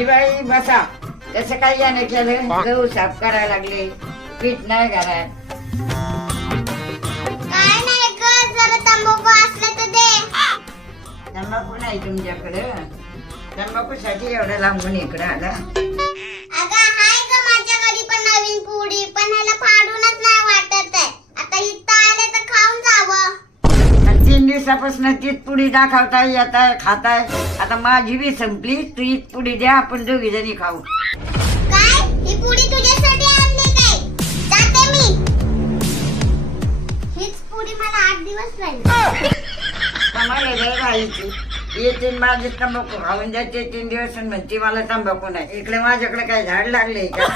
आजीबाई बसा. तसं काही याने केलं, गहू साफ करायला लागले, पीठ नाही घरात. काय नाही ग, जरा तंबाखू असलं तर दे. तंबाखू नाही तुमच्याकडं? तंबाखूसाठी एवढं लांबून इकडं आला. अगं हाय ग माझ्या घरी पण नवीन पुडी, पण ह्याला फाडूनच नाही वाटत आहे. आता इथं आले तर खाऊन जावं. आणि 3 दिवसापासून तीच पुडी दाखवताय, येताय, खाताय. आता माझी बी संपली, तू हीच पुडी द्या, आपण दोघी जणी खाऊ. काय ही पुडी तुझ्यासाठी आणली काय? जाते मी. हीच पुडी मला 8 दिवस राहील. कमाल राहायची. येते माझे तंबाखू खाऊन जाते 3 दिवस, म्हणते मला तंबाखू नाही. इकडे माझ्याकडे काय झाड लागले का?